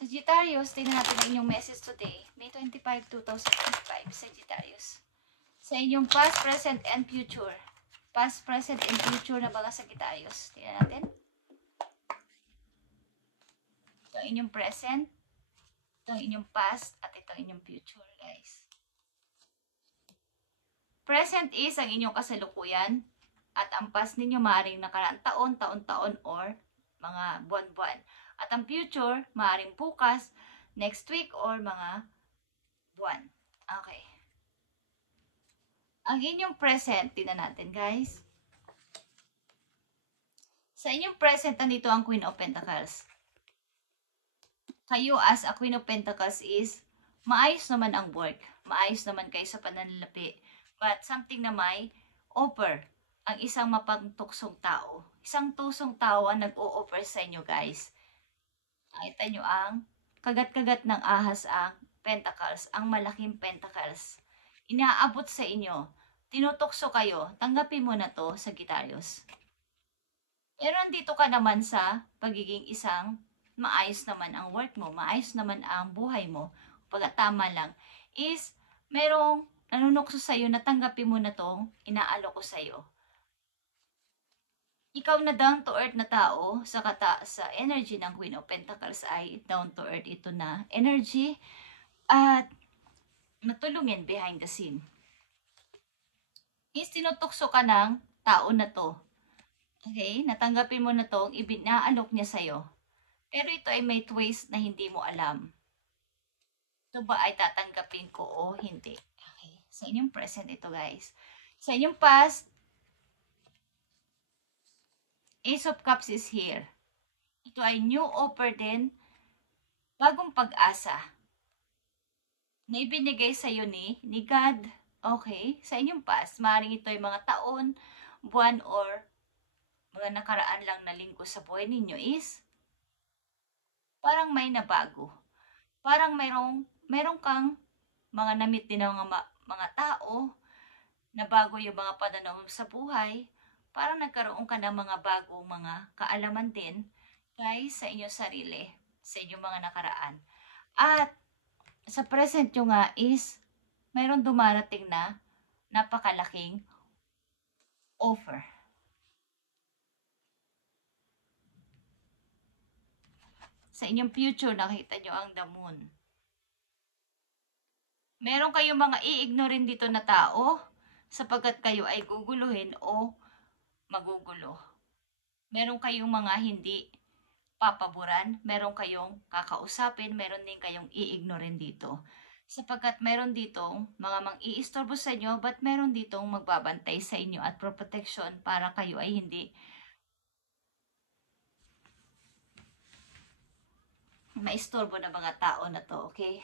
Sagittarius, tingnan natin ang inyong message today. May 25, 2025, Sagittarius. Sa inyong past, present, and future. Past, present, and future na mga Sagittarius. Tingnan natin. Ito ang inyong present. Ito ang inyong past. At ito ang inyong future, guys. Present is ang inyong kasalukuyan. At ang past ninyo maaaring nakaraang taon, taon-taon, or mga buwan-buwan. At ang future, maaaring bukas, next week, or mga buwan. Okay. Ang inyong present, tingnan natin guys. Sa inyong present, nandito ang Queen of Pentacles. Kayo as a Queen of Pentacles is, maayos naman ang work. Maayos naman kayo sa pananalapi. But something na may offer ang isang mapagtuksong tao. Isang tusong tao ang nag-o-offer sa inyo guys. Nakita nyo ang kagat-kagat ng ahas ang Pentacles, ang malaking Pentacles. Inaabot sa inyo. Tinutokso kayo. Tanggapin mo na to, Sagittarius. Pero nandito ka naman sa pagiging isang maayos naman ang work mo, maayos naman ang buhay mo. Pagkatama lang is merong nanunokso sa iyo na tanggapin mo na tong inaalok ko sa iyo. Ikaw na down to earth na tao sa energy ng Queen of Pentacles ay down to earth ito na energy at matulungin behind the scene. Is tinutokso ka ng tao na to. Okay? Natanggapin mo na tong ibinaalok niya sa'yo. Pero ito ay may twist na hindi mo alam. Ito ba ay tatanggapin ko o hindi? Okay. Sa inyong present ito guys. Sa inyong past, Ace of Cups is here. Ito ay new offer din, bagong pag-asa na ibinigay sa iyo ni God. Okay? Sa inyong past, maaaring ito ay mga taon, buwan, or mga nakaraan lang na linggo sa buhay ninyo is parang may nabago. Parang mayroong kang mga namit din ng mga tao, na bago yung mga pananaw sa buhay. Parang nagkaroon ka ng mga bagong mga kaalaman din guys sa inyong sarili, sa inyong mga nakaraan. At sa present nyo nga is mayroong dumarating na napakalaking offer. Sa inyong future, nakita nyo ang the moon. Meron kayong mga i-ignorein dito na tao sapagkat kayo ay guguluhin o magugulo. Meron kayong mga hindi papaboran, meron kayong kakausapin, meron din kayong i-ignorein dito. Sapagkat meron ditong mga mang-iistorbo sa inyo, but meron ditong magbabantay sa inyo at protection para kayo ay hindi maistorbo na mga tao na to, okay?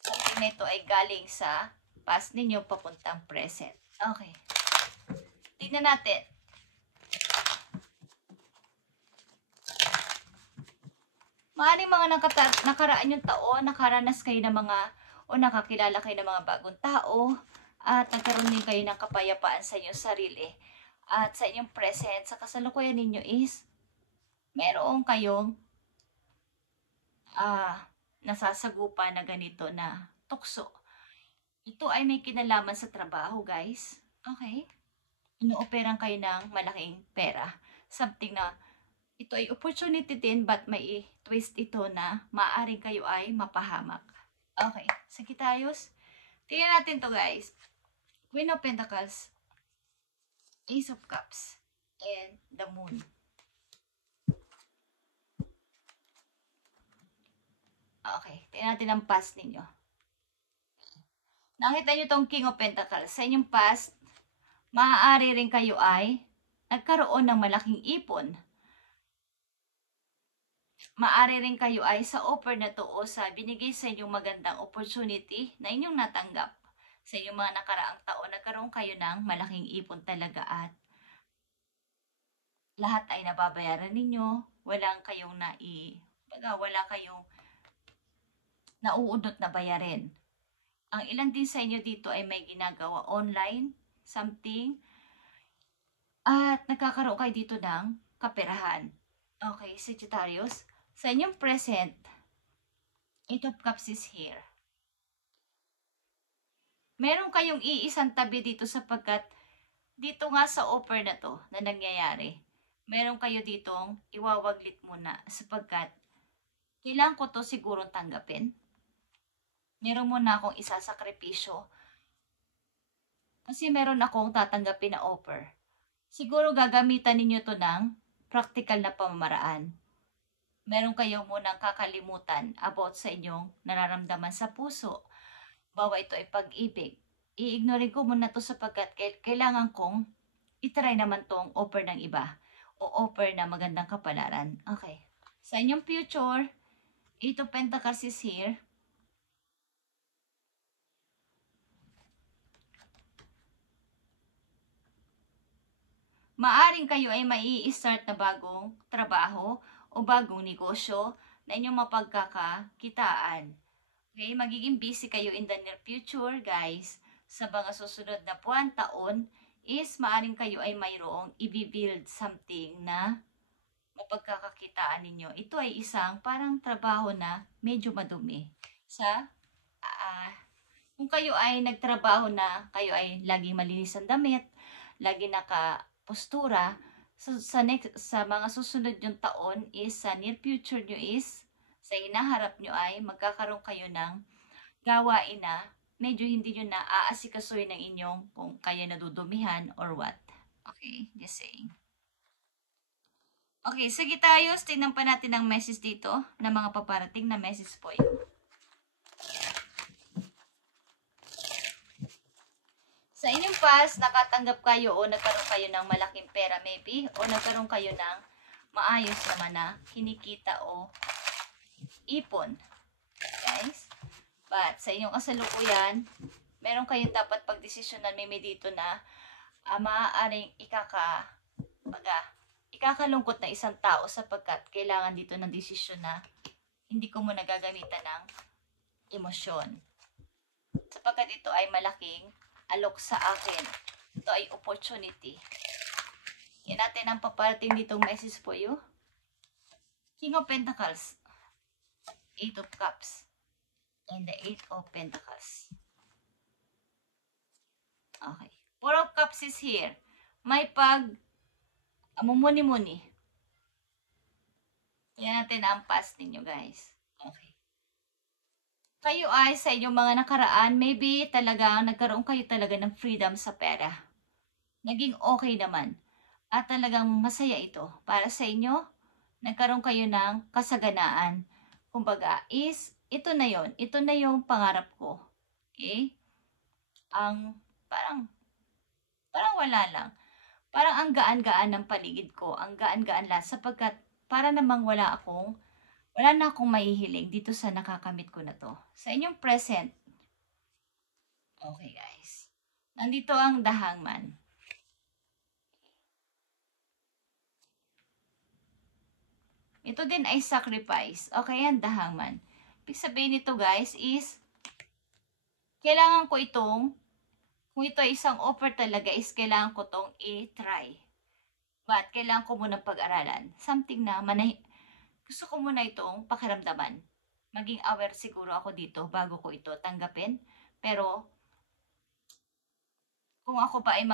Something na ito ay galing sa past ninyo papuntang present. Okay. Tignan natin. Maaaring mga nakaraan yung taon, nakaranas kayo ng mga, o nakakilala kayo ng mga bagong tao, at nagkaroon din kayo ng kapayapaan sa inyong sarili. At sa inyong present, sa kasalukuyan ninyo is, meron kayong nasasagupa na ganito na tukso. Ito ay may kinalaman sa trabaho, guys. Okay? Ino-operang kayo ng malaking pera. Something na ito ay opportunity din, but may twist ito na maaaring kayo ay mapahamak. Okay, Sagittarius. Tingnan natin to guys. Queen of Pentacles, Ace of Cups, and the Moon. Okay, tingnan natin ang past ninyo. Nakita nyo tong King of Pentacles. Sa inyong past, maaari rin kayo ay nagkaroon ng malaking ipon. Maaari rin kayo ay sa offer na to o sa binigay sa inyong magandang opportunity na inyong natanggap. Sa inyong mga nakaraang taon, nagkaroon kayo ng malaking ipon talaga at lahat ay nababayaran ninyo. Wala kayong nauudot na bayarin. Ang ilan din sa inyo dito ay may ginagawa online, something, at nagkakaroon kayo dito ng kaperahan. Okay, Sagittarius. Sa inyong present, Eight of Cups is here. Meron kayong iisang tabi dito sapagkat dito nga sa offer na to na nangyayari, meron kayo ditong iwawaglit muna sapagkat kailangan ko to sigurong tanggapin. Meron muna akong isasakripisyo kasi meron akong tatanggapin na offer. Siguro gagamitan ninyo to ng practical na pamamaraan. Meron kayong munang kakalimutan about sa inyong nararamdaman sa puso. Bawa ito ay pag-ibig. I-ignorin ko muna to sapagkat kailangan kong itry naman tong offer ng iba o offer na magandang kapalaran. Okay. Sa inyong future, Eight of Pentacles is here. Maaring kayo ay mai-start na bagong trabaho o bagong negosyo na inyong mapagkakakitaan. Okay, magiging busy kayo in the near future, guys. Sa mga susunod na buwan, taon, is maaring kayo ay mayroong i-build something na mapagkakakitaan ninyo. Ito ay isang parang trabaho na medyo madumi. Kung kayo ay nagtrabaho na, kayo ay laging malinis ang damit, lagi naka-postura, sa mga susunod yung taon is, sa near future nyo is, sa hinaharap nyo ay magkakaroon kayo ng gawain na medyo hindi nyo na aasikasuhin ng inyong kung kaya nadudumihan or what. Okay, just saying. Okay, sige tayo. Tingnan pa natin ang message dito na mga paparating na message po yun. Sa inyong past, nakatanggap kayo o nagkaroon kayo ng malaking pera maybe o nagkaroon kayo ng maayos naman na kinikita o ipon, guys. But sa inyong kasalukuyan, meron kayong dapat pagdesisyonan maybe dito na maaaring ikakalungkot na isang tao sapagkat kailangan dito ng desisyon na hindi ko muna gagamitan ng emosyon. Sapagkat ito ay malaking alok sa akin. Ito ay opportunity. Yan natin ang paparating ditong message for you. King of Pentacles, Eight of Cups, and the Eight of Pentacles. Okay. Four of Cups is here. May mumuni-muni. Yan natin ang past ninyo, guys. Okay. Kayo ay sa inyong mga nakaraan, maybe talaga nagkaroon kayo talaga ng freedom sa pera. Naging okay naman. At talagang masaya ito. Para sa inyo, nagkaroon kayo ng kasaganaan. Kumbaga, ito na yon. Ito na yung pangarap ko. Okay? Parang wala lang. Parang ang gaan-gaan ng paligid ko. Ang gaan-gaan lang. Sapagkat, para namang wala na akong mahihiling dito sa nakakamit ko na to. Sa inyong present. Okay, guys. Nandito ang The Hangman. Ito din ay sacrifice. Okay, yan, The Hangman. Ibig sabihin nito, guys, is kailangan ko itong, kung ito ay isang offer talaga, is kailangan ko itong i-try. But, kailangan ko muna pag-aralan. Something na, gusto ko muna itong pakiramdaman. Maging aware siguro ako dito bago ko ito tanggapin. Pero, kung ako ba ay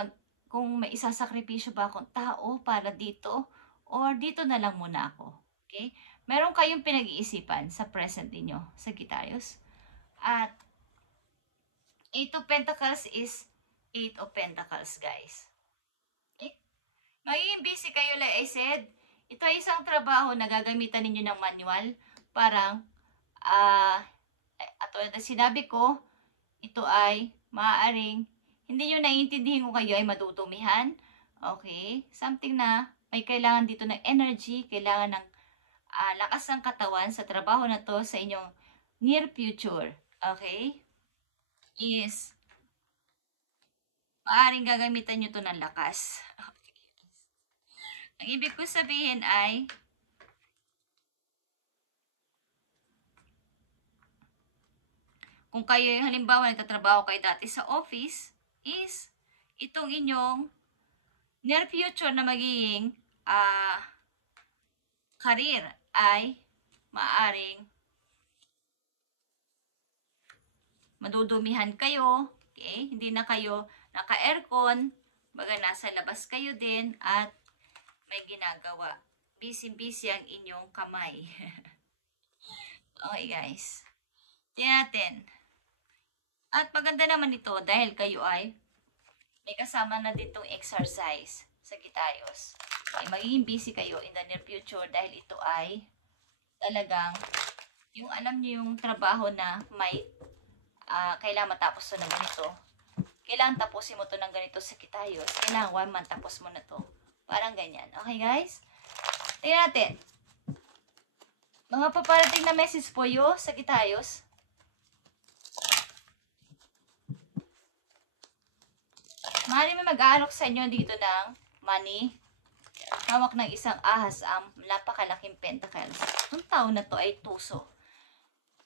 kung may isasakripisyo ba akong tao para dito, or dito na lang muna ako. Okay? Meron kayong pinag-iisipan sa present niyo, Sagittarius. At, Eight of Pentacles is Eight of Pentacles, guys. Okay? Magiging busy kayo, like I said. Ito ay isang trabaho na gagamitan ninyo ng manual. Parang, at na sinabi ko, ito ay maaaring, hindi nyo naiintindihin kung kayo ay madudumihan. Okay? Something na may kailangan dito ng energy, kailangan ng lakas ng katawan sa trabaho na to sa inyong near future. Okay? Is, maaaring gagamitan nyo to ng lakas. Okay. Ang ibig ko sabihin ay, kung kayo yung halimbawa nagtatrabaho kayo dati sa office, is itong inyong near future na magiging career ay maaring madudumihan kayo, okay? Hindi na kayo naka-aircon, baga nasa labas kayo din at may ginagawa. Busy-busy ang inyong kamay. Okay guys, tingnan natin. At maganda naman ito dahil kayo ay may kasama na ditong exercise sa Gitayos. Okay, magiging busy kayo in the near future dahil ito ay talagang yung alam niyo yung trabaho na may kailangan matapos to ng ganito. Kailangan tapusin mo to ng ganito sa Gitayos. Kailangan 1 month tapos mo na to. Parang ganyan. Okay guys? Tingnan natin. Mga paparating na message po yo sa Gitayos. Maaaring may mag-aalok sa inyo dito ng money. Hawak ng isang ahas ang napakalaking pentacles. Ang tao na to ay tuso.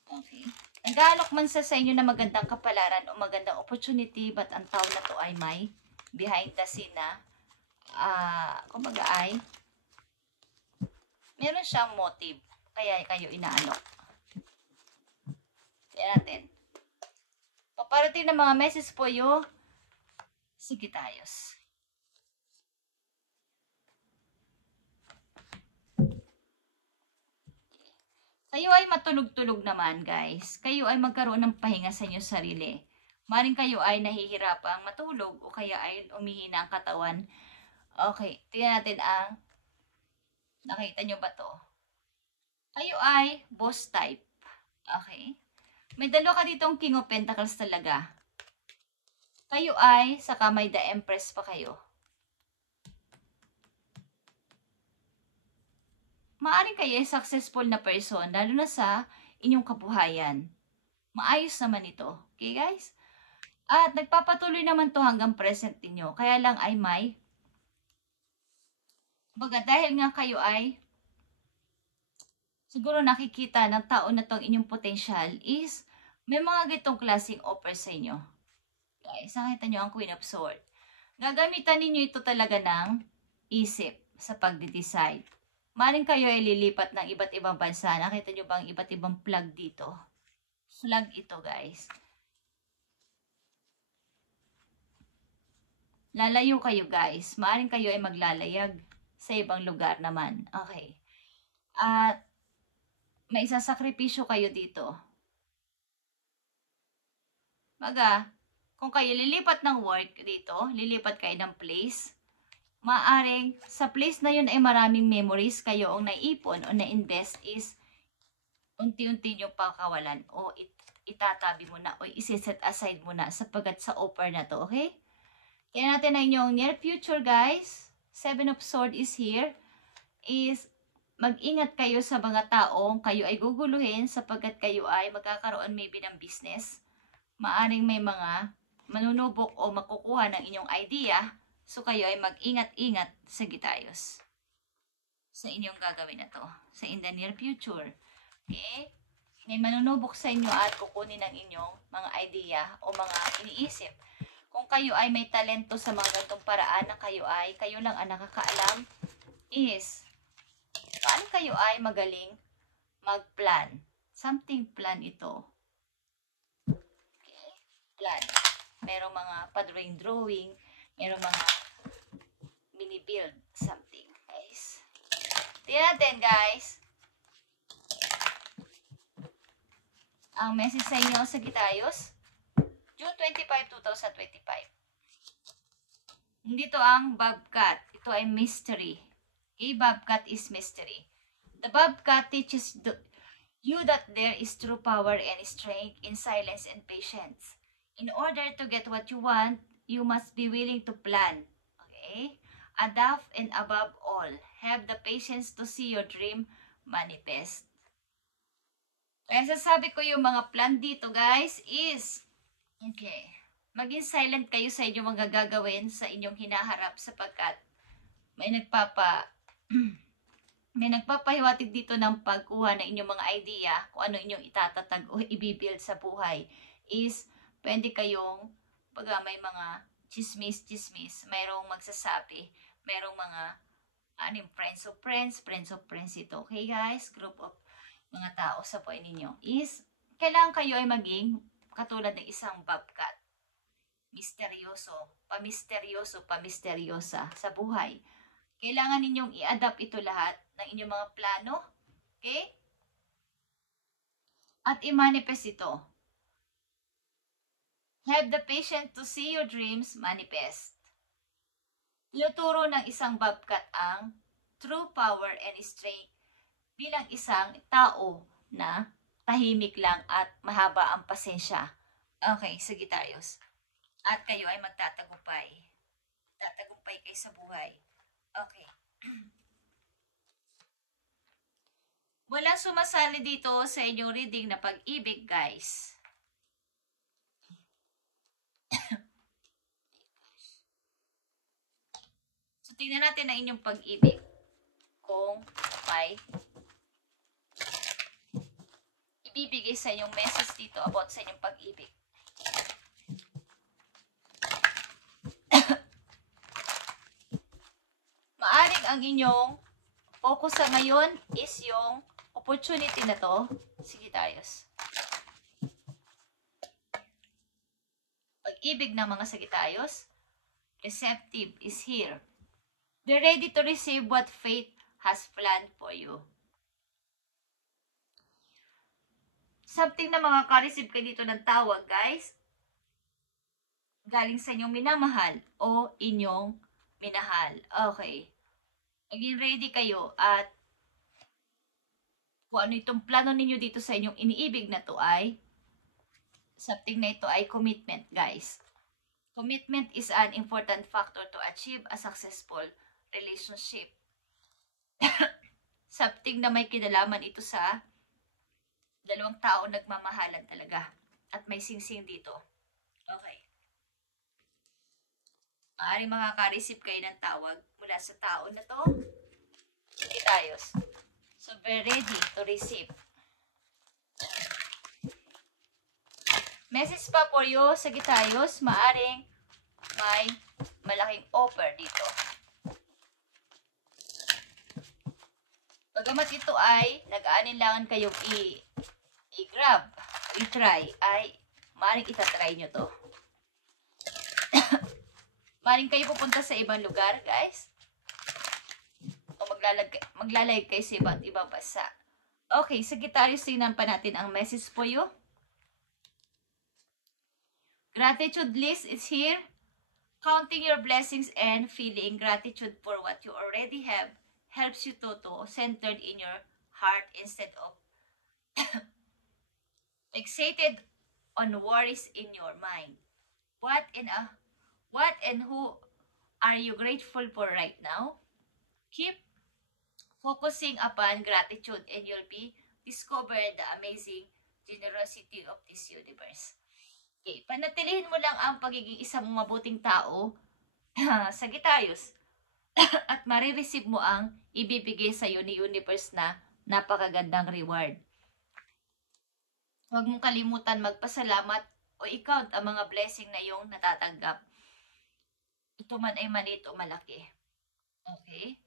Okay. Nag-aalok man sa inyo na magandang kapalaran o magandang opportunity, but ang tao na to ay may behind the scene na kumbaga ay meron siyang motive. Kaya kayo inaalok. Kaya natin. Paparating na mga message po yo. Sige tayos. Kayo ay matulog-tulog naman, guys. Kayo ay magkaroon ng pahinga sa inyong sarili. Maring kayo ay nahihirapang matulog o kaya ay umihina ang katawan. Okay, tingnan natin ang nakita nyo ba to? Kayo ay boss type. Okay? May dalawa ka ditong King of Pentacles talaga. Kayo ay sa kamay the Empress pa kayo. Maaring kayo ay successful na person, lalo na sa inyong kabuhayan. Maayos naman ito. Okay guys? At nagpapatuloy naman to hanggang present ninyo. Kaya lang ay may baga dahil nga kayo ay siguro nakikita ng tao na tong inyong potential is may mga gitong klaseng offer sa inyo. Guys, nakita nyo ang Queen of Swords. Gagamitan ninyo ito talaga ng isip sa pagde-decide. Maring kayo ay lilipat ng iba't ibang bansa. Nakita nyo ba ang iba't ibang flag dito? Flag ito, guys. Lalayo kayo, guys. Maring kayo ay maglalayag sa ibang lugar naman. Okay. At may isasakripisyo kayo dito. Baga, kung kayo lilipat ng work dito, lilipat kayo ng place, maaring sa place na yun ay maraming memories kayo ang naipon o na-invest is unti-unti nyo pakawalan o itatabi mo na o isi-set aside mo na sapagkat sa offer na to, okay? Kaya natin na inyong near future, guys. 7 of Swords is here. Is mag-ingat kayo sa mga taong kayo ay guguluhin sapagkat kayo ay magkakaroon maybe ng business. Maaring may mga manunubok o makukuha ng inyong idea. So kayo ay mag-ingat-ingat sa Gitayos. Sa inyong gagawin na to. Sa in the near future. Okay? May manunubok sa inyo at kukunin ng inyong mga idea o mga iniisip. Kung kayo ay may talento sa mga ganitong paraan na kayo lang ang nakakaalam, is paano kayo ay magaling mag-plan? Something plan ito. Okay? Plan. Merong mga pa-drawing, merong mga mini-build something, guys. Tingnan natin, guys. Ang message sa inyo sa Gitayos, June 25, 2025. Hindi to ang Bobcat. Ito ay mystery. Okay, Bobcat is mystery. The Bobcat teaches you that there is true power and strength in silence and patience. In order to get what you want, you must be willing to plan. Okay? Adapt and above all, have the patience to see your dream manifest. Kaya sasabi ko yung mga plan dito, guys, is okay, maging silent kayo sa inyong mga gagawin sa inyong hinaharap sapagkat may nagpapahiwatig dito ng pagkuha ng inyong mga idea kung ano inyong itatatag o ibibuild sa buhay is pwede kayong pag may mga chismis, mayroong magsasabi, mayroong mga friends of friends ito. Okay guys, group of mga tao sa buhay ninyo is kailangan kayo ay maging katulad ng isang bobcat. Misteryoso, pamisteryosa sa buhay. Kailangan ninyong i-adapt ito lahat ng inyong mga plano. Okay? At i-manifest ito. Have the patience to see your dreams manifest. Tinuturo ng isang bobcat ang true power and strength bilang isang tao na tahimik lang at mahaba ang pasensya. Okay, Sagittarius. At kayo ay magtatagumpay. Tatagumpay kayo sa buhay. Okay. Walang sumasali dito sa inyong reading na pag-ibig, guys. So, tingnan natin ang inyong pag-ibig. Kung may ibibigay sa inyong message dito about sa inyong pag-ibig. Maaring ang inyong focus sa ngayon is yung opportunity na to. Sagittarius. Pag-ibig ng mga Sagittarius, receptive is here. They're ready to receive what fate has planned for you. Something na makaka-receive kayo dito ng tawag, guys. Galing sa inyong minamahal o inyong minahal. Okay. Maging ready kayo at kung ano itong plano ninyo dito sa inyong iniibig na to ay something na ito ay commitment, guys. Commitment is an important factor to achieve a successful relationship. Something na may kinalaman ito sa dalawang tao nagmamahalan talaga. At may singsing dito. Okay. Maaaring makaka-receive kayo ng tawag mula sa tao na to. Sagittarius. So, be ready to receive. Message pa for you, Sagittarius. Maaaring may malaking offer dito. Bagamat ito ay nag-aalinlangan kayong i-grab, i-try, ay maaaring itatry nyo to. Maaaring kayo pupunta sa ibang lugar, guys. O maglalag kayo sa iba't ibang bansa. Okay, Sagittarius, tingnan pa natin ang message for you. Gratitude list is here. Counting your blessings and feeling gratitude for what you already have helps you to centered in your heart instead of fixated on worries in your mind. What and who are you grateful for right now? Keep focusing upon gratitude and you'll be discover the amazing generosity of this universe. Okay, panatilihin mo lang ang pagiging isang mabuting tao, Sagittarius, at marireceive mo ang ibibigay sa iyo ni universe na napakagandang reward. Huwag mong kalimutan magpasalamat o i-count ang mga blessing na iyong natatanggap. Ito man ay maliit o malaki. Okay?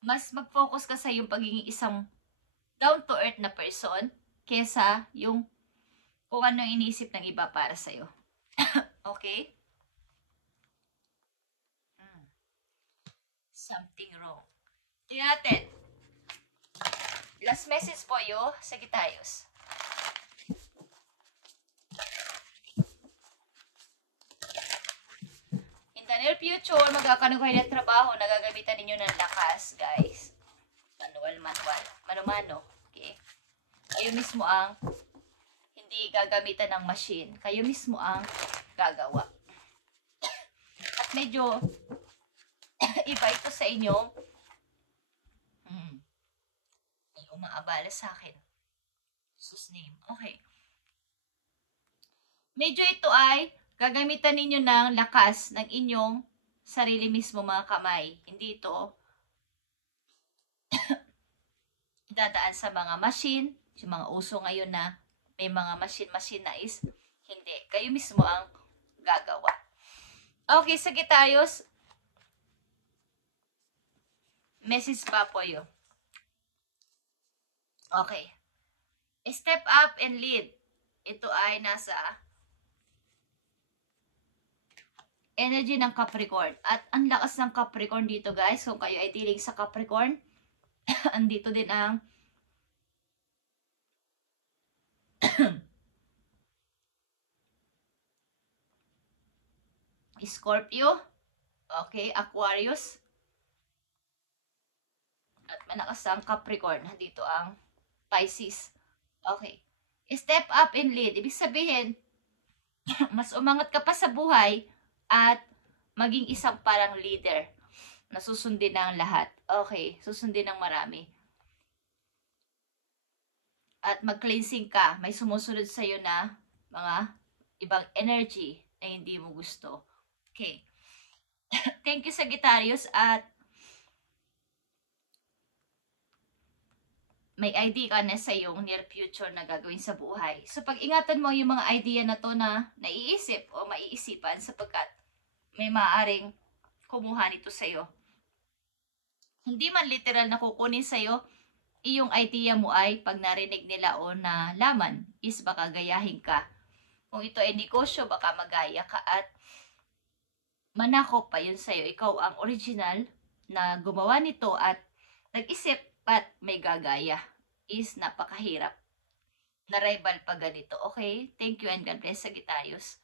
Mas mag-focus ka sa iyong pagiging isang down-to-earth na person kesa yung kung ano iniisip ng iba para sa iyo. Okay? Something wrong. Tingnan natin. Last message po you, Sagittarius. In the near future, magkakaroon kayo ng trabaho na gagamitan ninyo ng lakas, guys. Mano-mano. Okay? Kayo mismo ang hindi gagamitan ng machine. Kayo mismo ang gagawa. At medyo iba ito sa inyong may umaabala sa akin. Jesus name. Okay. Medyo ito ay gagamitan ninyo ng lakas ng inyong sarili mismo mga kamay. Hindi ito dadaan sa mga machine. Yung mga uso ngayon na may mga machine na is hindi. Kayo mismo ang gagawa. Okay, Sagittarius. Message pa po yun. Okay. Step up and lead. Ito ay nasa energy ng Capricorn. At ang lakas ng Capricorn dito guys. Kung kayo ay dealing sa Capricorn, andito din ang Scorpio. Okay, Aquarius. At malakas ang Capricorn. Dito ang Pisces. Okay. Step up and lead. Ibig sabihin, mas umangat ka pa sa buhay at maging isang parang leader na susundin ng lahat. Okay, susundin ng marami. At mag-cleansing ka. May sumusunod sa'yo na mga ibang energy na hindi mo gusto. Okay. Thank you, Sagittarius. At may idea ka na sa iyong near future na gagawin sa buhay. So, pag-ingatan mo yung mga idea na to na naiisip o maiisipan sapagkat may maaaring kumuha nito sa'yo. Hindi man literal na kukunin sa'yo, iyong idea mo ay pag narinig nila o na laman is baka gayahin ka. Kung ito ay negosyo, baka magaya ka at manakop pa yun sa'yo. Ikaw ang original na gumawa nito at nag-isip at may gagaya. Is napakahirap na rival pa ganito. Okay? Thank you and God bless, Sagittarius.